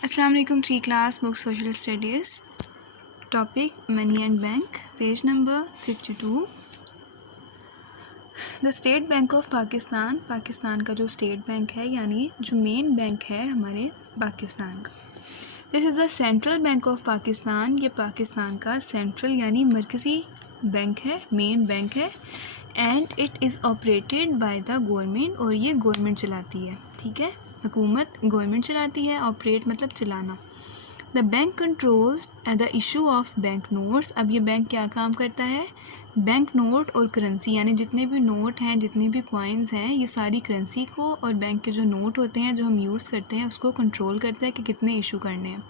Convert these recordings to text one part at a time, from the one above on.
अस्सलाम वालेकुम। 3 class book social studies, topic money and bank, page number 52। The state bank of Pakistan, Pakistan का जो state bank है यानी जो मेन बैंक है हमारे पाकिस्तान का। This is the central bank of Pakistan, ये पाकिस्तान का सेंट्रल यानी मरकज़ी बैंक है, मेन बैंक है। And it is operated by the government, और ये गवर्नमेंट चलाती है, ठीक है, हुकूमत गवर्नमेंट चलाती है। ऑपरेट मतलब चलाना। The bank controls the issue of bank notes. अब ये बैंक क्या काम करता है? बैंक नोट और करेंसी यानी जितने भी नोट हैं, जितने भी कॉइन्स हैं, ये सारी करेंसी को और बैंक के जो नोट होते हैं जो हम यूज़ करते हैं उसको कंट्रोल करता है कि कितने इशू करने हैं।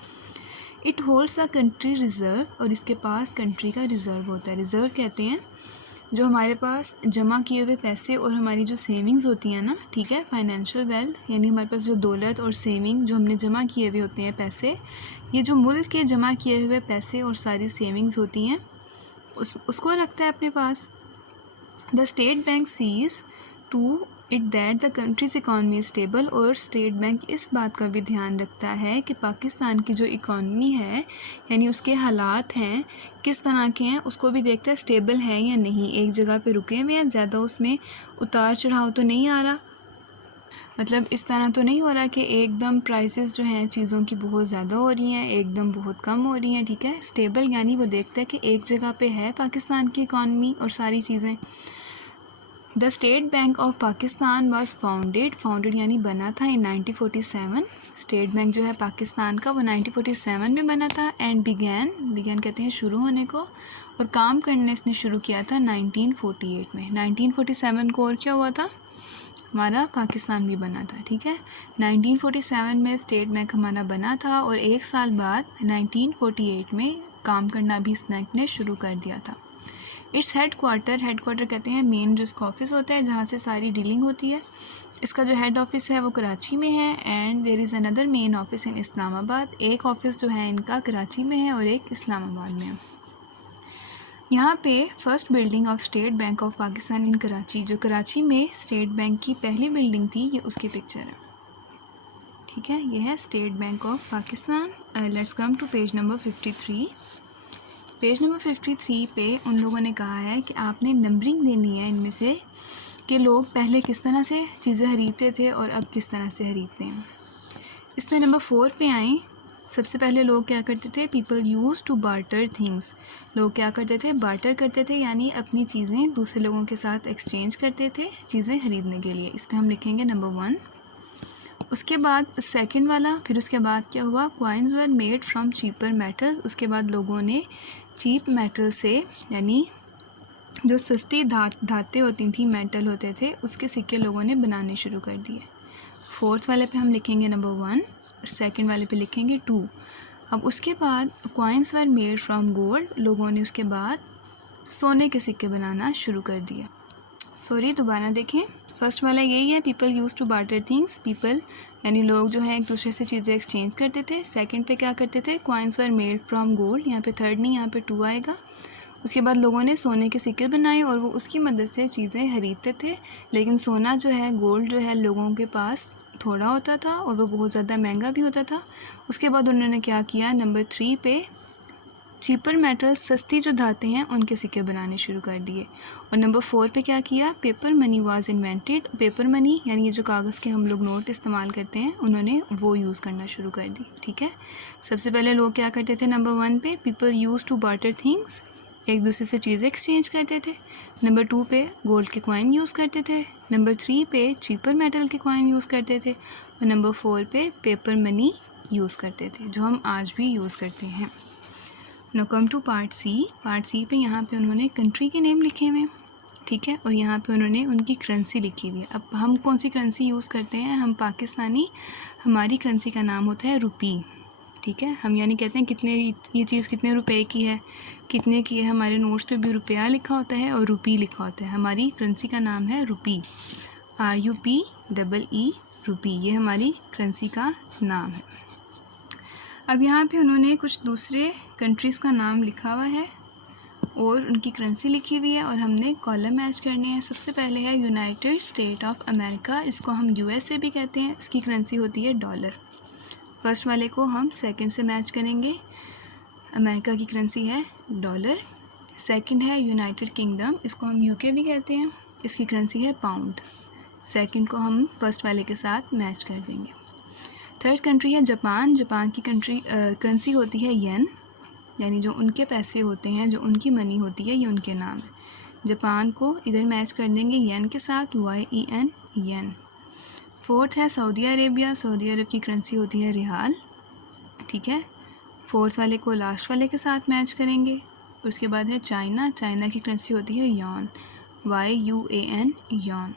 It holds a country reserve, और इसके पास कंट्री का रिज़र्व होता है। रिज़र्व कहते हैं जो हमारे पास जमा किए हुए पैसे और हमारी जो सेविंग्स होती हैं ना, ठीक है, फाइनेंशियल वेल्थ यानी हमारे पास जो दौलत और सेविंग जो हमने जमा किए हुए होते हैं पैसे, ये जो मुल्क के जमा किए हुए पैसे और सारी सेविंग्स होती हैं उसको रखता है अपने पास। The state bank sees to it that the country's economy is stable, और स्टेट बैंक इस बात का भी ध्यान रखता है कि पाकिस्तान की जो इकॉनमी है यानी उसके हालात हैं किस तरह के हैं, उसको भी देखता है स्टेबल है या नहीं, एक जगह पे रुके हुए हैं, ज़्यादा उसमें उतार चढ़ाव तो नहीं आ रहा, मतलब इस तरह तो नहीं हो रहा कि एकदम प्राइसेस जो हैं चीज़ों की बहुत ज़्यादा हो रही हैं, एकदम बहुत कम हो रही हैं, ठीक है। स्टेबल यानी वो देखता है कि एक जगह पे है पाकिस्तान की इकॉनमी और सारी चीज़ें। The state bank of Pakistan was founded यानी बना था इन 1947। स्टेट बैंक जो है पाकिस्तान का वो 1947 में बना था। एंड बिगैन कहते हैं शुरू होने को, और काम करने इसने शुरू किया था 1948 में। 1947 को और क्या हुआ था, हमारा पाकिस्तान भी बना था, ठीक है। 1947 में स्टेट बैंक हमारा बना था, और एक साल बाद 1948 में काम करना भी इस बैंक ने शुरू कर दिया था। इट्स हेड क्वार्टर कहते हैं मेन जो इसका ऑफिस होता है जहाँ से सारी डीलिंग होती है। इसका जो हेड ऑफिस है वो कराची में है। And there is another main office in Islamabad, एक ऑफिस जो है इनका कराची में है और एक इस्लामाबाद में है। यहाँ पे first building of state bank of Pakistan in Karachi, जो कराची में स्टेट बैंक की पहली बिल्डिंग थी, ये उसकी पिक्चर है, ठीक है। ये है state bank of Pakistan. Let's come to page number 53। Page number 53 पे उन लोगों ने कहा है कि आपने नंबरिंग देनी है इनमें से कि लोग पहले किस तरह से चीज़ें खरीदते थे और अब किस तरह से खरीदते हैं। इसमें नंबर 4 पे आएँ। सबसे पहले लोग क्या करते थे? People use to barter things. लोग क्या करते थे? बार्टर करते थे, यानी अपनी चीज़ें दूसरे लोगों के साथ एक्सचेंज करते थे चीज़ें खरीदने के लिए। इस पर हम लिखेंगे नंबर 1। उसके बाद सेकंड वाला, फिर उसके बाद क्या हुआ? Coins were made from cheaper metals. उसके बाद लोगों ने चीप मेटल से, यानी जो सस्ती धातें होती थी, मेटल होते थे, उसके सिक्के लोगों ने बनाने शुरू कर दिए। फोर्थ वाले पे हम लिखेंगे नंबर 1 और सेकंड वाले पे लिखेंगे 2। अब उसके बाद coins were made from gold. लोगों ने उसके बाद सोने के सिक्के बनाना शुरू कर दिया। सॉरी, दोबारा देखें। फर्स्ट वाला यही है, people use to barter things. People यानी लोग जो है एक दूसरे से चीज़ें एक्सचेंज करते थे। सेकंड पे क्या करते थे? Coins were made from gold. यहाँ पे थर्ड नहीं, यहाँ पे 2 आएगा। उसके बाद लोगों ने सोने के सिक्के बनाए और वो उसकी मदद से चीज़ें खरीदते थे। लेकिन सोना जो है, गोल्ड जो है, लोगों के पास थोड़ा होता था और वो बहुत ज़्यादा महंगा भी होता था। उसके बाद उन्होंने क्या किया? नंबर 3 पे चीपर मेटल, सस्ती जो धातें हैं, उनके सिक्के बनाने शुरू कर दिए। और नंबर 4 पे क्या किया? Paper money was invented. Paper money यानी ये जो कागज़ के हम लोग नोट इस्तेमाल करते हैं, उन्होंने वो यूज़ करना शुरू कर दी, ठीक है। सबसे पहले लोग क्या करते थे? नंबर 1 पे people use to barter things, एक दूसरे से चीज़ें एक्सचेंज करते थे। नंबर 2 पे गोल्ड के कॉइन यूज़ करते थे। नंबर 3 पे चीपर मेटल के कॉइन यूज़ करते थे। और नंबर 4 पे पेपर मनी यूज़ करते थे, जो हम आज भी यूज़ करते हैं। No come to part C. Part C पे यहाँ पे उन्होंने कंट्री के नेम लिखे हुए हैं, ठीक है, और यहाँ पे उन्होंने उनकी करेंसी लिखी हुई है। अब हम कौन सी करेंसी यूज़ करते हैं? हम पाकिस्तानी, हमारी करेंसी का नाम होता है रुपी, ठीक है। हम यानी कहते हैं कितने, ये चीज़ कितने रुपए की है, कितने की है। हमारे नोट्स पे भी रुपया लिखा होता है और रुपी लिखा होता है। हमारी करेंसी का नाम है रुपी, RUPEE, रुपी, ये हमारी करेंसी का नाम है। अब यहाँ पे उन्होंने कुछ दूसरे कंट्रीज़ का नाम लिखा हुआ है और उनकी करेंसी लिखी हुई है, और हमने कॉलम मैच करने हैं। सबसे पहले है यूनाइटेड स्टेट ऑफ अमेरिका, इसको हम USA भी कहते हैं। इसकी करेंसी होती है डॉलर, फर्स्ट वाले को हम सेकंड से मैच करेंगे। अमेरिका की करेंसी है डॉलर। सेकंड है यूनाइटेड किंगडम, इसको हम यूके भी कहते हैं, इसकी करेंसी है पाउंड। सेकंड को हम फर्स्ट वाले के साथ मैच कर देंगे। थर्ड कंट्री है जापान। जापान की करेंसी होती है येन, यानी जो उनके पैसे होते हैं, जो उनकी मनी होती है, ये उनके नाम है। जापान को इधर मैच कर देंगे येन के साथ, YEN येन। फोर्थ है सऊदी अरेबिया। सऊदी अरब की करेंसी होती है रियाल, ठीक है। फोर्थ वाले को लास्ट वाले के साथ मैच करेंगे। उसके बाद है चाइना। चाइना की करेंसी होती है यॉन, YUAN यॉन।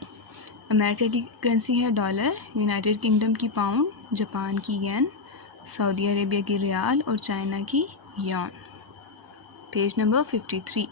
अमेरिका की करेंसी है डॉलर। यूनाइटेड किंगडम की पाउंड, जापान की येन, सऊदी अरेबिया की रियाल और चाइना की यॉन। Page number 53।